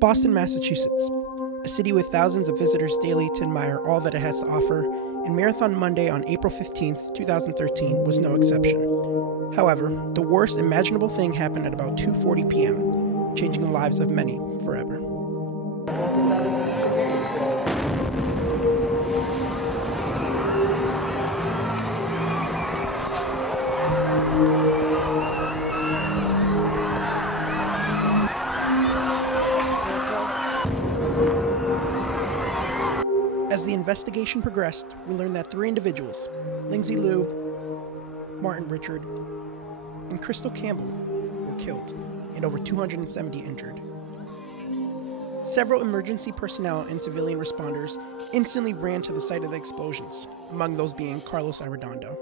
Boston, Massachusetts, a city with thousands of visitors daily to admire all that it has to offer, and Marathon Monday on April 15, 2013 was no exception. However, the worst imaginable thing happened at about 2:40 p.m., changing the lives of many forever. As the investigation progressed, we learned that 3 individuals, Lindsay Liu, Martin Richard, and Crystal Campbell, were killed and over 270 injured. Several emergency personnel and civilian responders instantly ran to the site of the explosions, among those being Carlos Arredondo.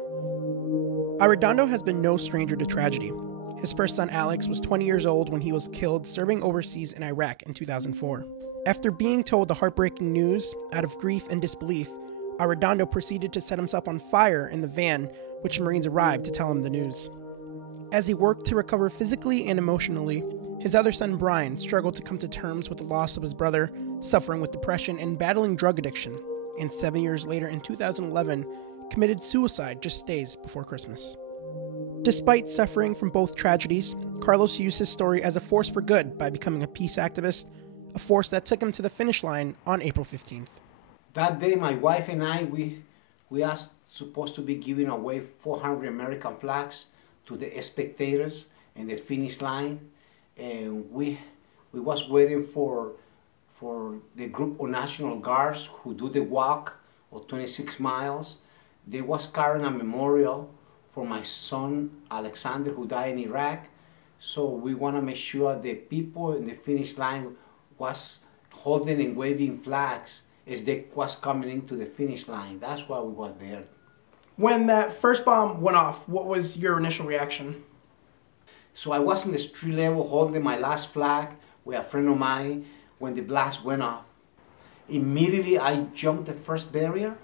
Arredondo has been no stranger to tragedy. His first son Alex was 20 years old when he was killed serving overseas in Iraq in 2004. After being told the heartbreaking news, out of grief and disbelief, Arredondo proceeded to set himself on fire in the van which Marines arrived to tell him the news. As he worked to recover physically and emotionally, his other son Brian struggled to come to terms with the loss of his brother, suffering with depression and battling drug addiction, and 7 years later in 2011, committed suicide just days before Christmas. Despite suffering from both tragedies, Carlos used his story as a force for good by becoming a peace activist, a force that took him to the finish line on April 15th. That day, my wife and I, we are supposed to be giving away 400 American flags to the spectators in the finish line, and we was waiting for the group of National Guards who do the walk of 26 miles. They was carrying a memorial for my son Alexander, who died in Iraq. So we want to make sure the people in the finish line was holding and waving flags as they was coming into the finish line. That's why we was there. When that first bomb went off, what was your initial reaction? So I was in the street level holding my last flag with a friend of mine when the blast went off. Immediately I jumped the first barrier,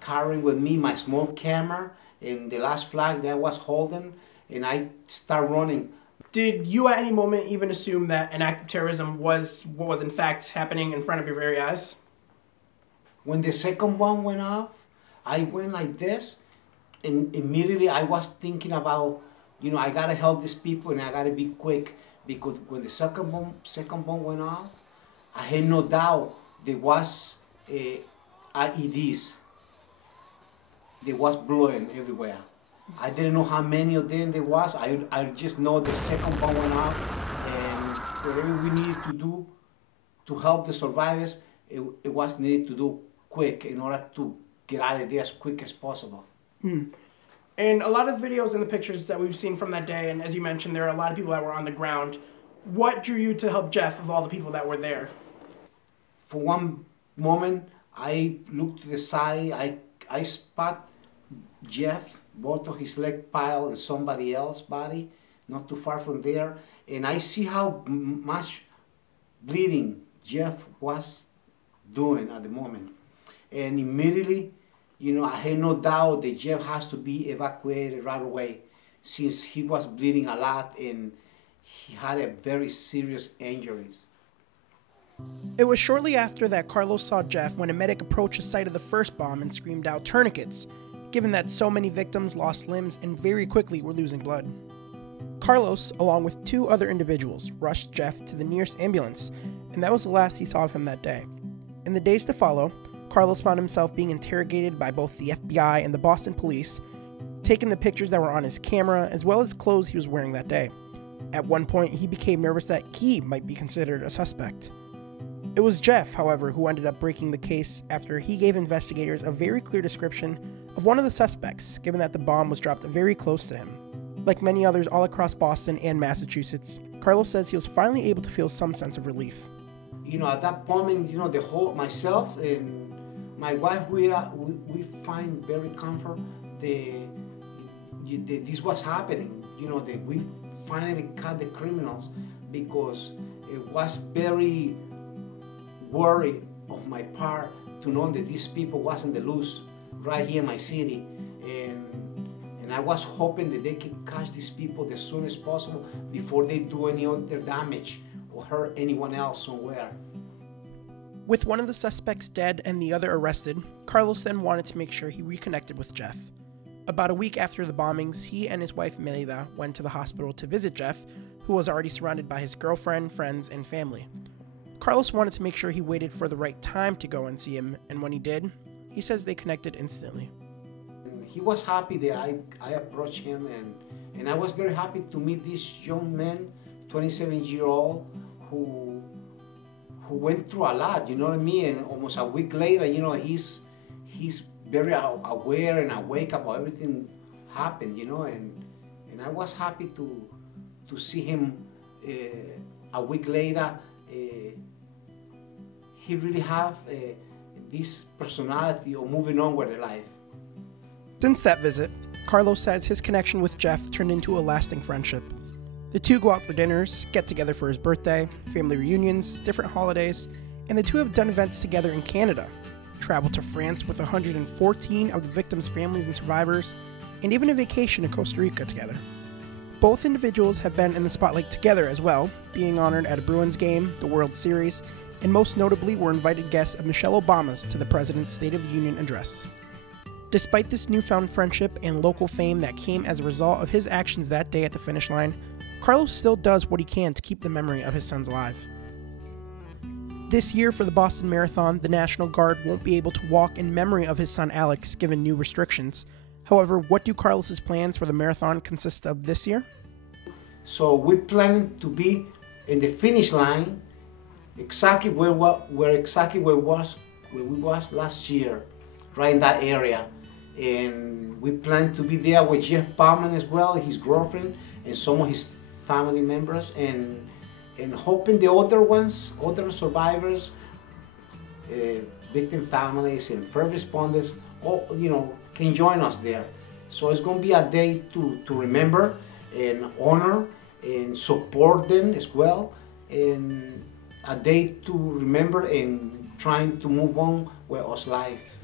carrying with me my small camera and the last flag that I was holding, and I start running. Did you at any moment even assume that an act of terrorism was what was in fact happening in front of your very eyes? When the second bomb went off, I went like this, and immediately I was thinking about, I gotta help these people and I gotta be quick, because when the second bomb went off, I had no doubt there was IEDs. They was blowing everywhere. I didn't know how many of them there was. I just know the second bomb went off, and whatever we needed to do to help the survivors, it was needed to do quick in order to get out of there as quick as possible. And a lot of videos and the pictures that we've seen from that day, and as you mentioned, there are a lot of people that were on the ground. What drew you to help Jeff of all the people that were there? For one moment, I looked to the side, I spot Jeff, both of his leg pile and somebody else's body, not too far from there, and I see how much bleeding Jeff was doing at the moment. And immediately, I had no doubt that Jeff has to be evacuated right away, since he was bleeding a lot and he had a very serious injuries. It was shortly after that Carlos saw Jeff when a medic approached the site of the first bomb and screamed out tourniquets, given that so many victims lost limbs and very quickly were losing blood. Carlos, along with 2 other individuals, rushed Jeff to the nearest ambulance, and that was the last he saw of him that day. In the days to follow, Carlos found himself being interrogated by both the FBI and the Boston police, taking the pictures that were on his camera as well as clothes he was wearing that day. At one point, he became nervous that he might be considered a suspect. It was Jeff, however, who ended up breaking the case after he gave investigators a very clear description of one of the suspects, given that the bomb was dropped very close to him. Like many others all across Boston and Massachusetts, Carlos says he was finally able to feel some sense of relief. At that moment, the whole, myself and my wife, we find very comfort that this was happening, that we finally caught the criminals, because it was very worried of my part to know that these people wasn't the loose right here in my city, and I was hoping that they could catch these people as soon as possible before they do any other damage or hurt anyone else somewhere. With one of the suspects dead and the other arrested, Carlos then wanted to make sure he reconnected with Jeff. About a week after the bombings, he and his wife Melida went to the hospital to visit Jeff, who was already surrounded by his girlfriend, friends, and family. Carlos wanted to make sure he waited for the right time to go and see him, and when he did, he says they connected instantly. He was happy that I approached him, and I was very happy to meet this young man, 27-year-old, who went through a lot, you know what I mean? And almost a week later, you know, he's very aware and awake about everything happened, you know, and I was happy to see him a week later. He really have this personality of moving on with life. Since that visit, Carlos says his connection with Jeff turned into a lasting friendship. The two go out for dinners, get together for his birthday, family reunions, different holidays, and the two have done events together in Canada, traveled to France with 114 of the victims' families and survivors, and even a vacation to Costa Rica together. Both individuals have been in the spotlight together as well, being honored at a Bruins game, the World Series, and most notably were invited guests of Michelle Obama's to the President's State of the Union address. Despite this newfound friendship and local fame that came as a result of his actions that day at the finish line, Carlos still does what he can to keep the memory of his sons alive. This year for the Boston Marathon, the National Guard won't be able to walk in memory of his son Alex given new restrictions. However, what do Carlos's plans for the marathon consist of this year? So we're planning to be in the finish line exactly where we was last year, right in that area. And we plan to be there with Jeff Bauman as well, his girlfriend, and some of his family members, and hoping the other survivors, victim families and first responders, all, you know, can join us there. So it's going to be a day to remember and honor and support them as well, and a day to remember and trying to move on with us life.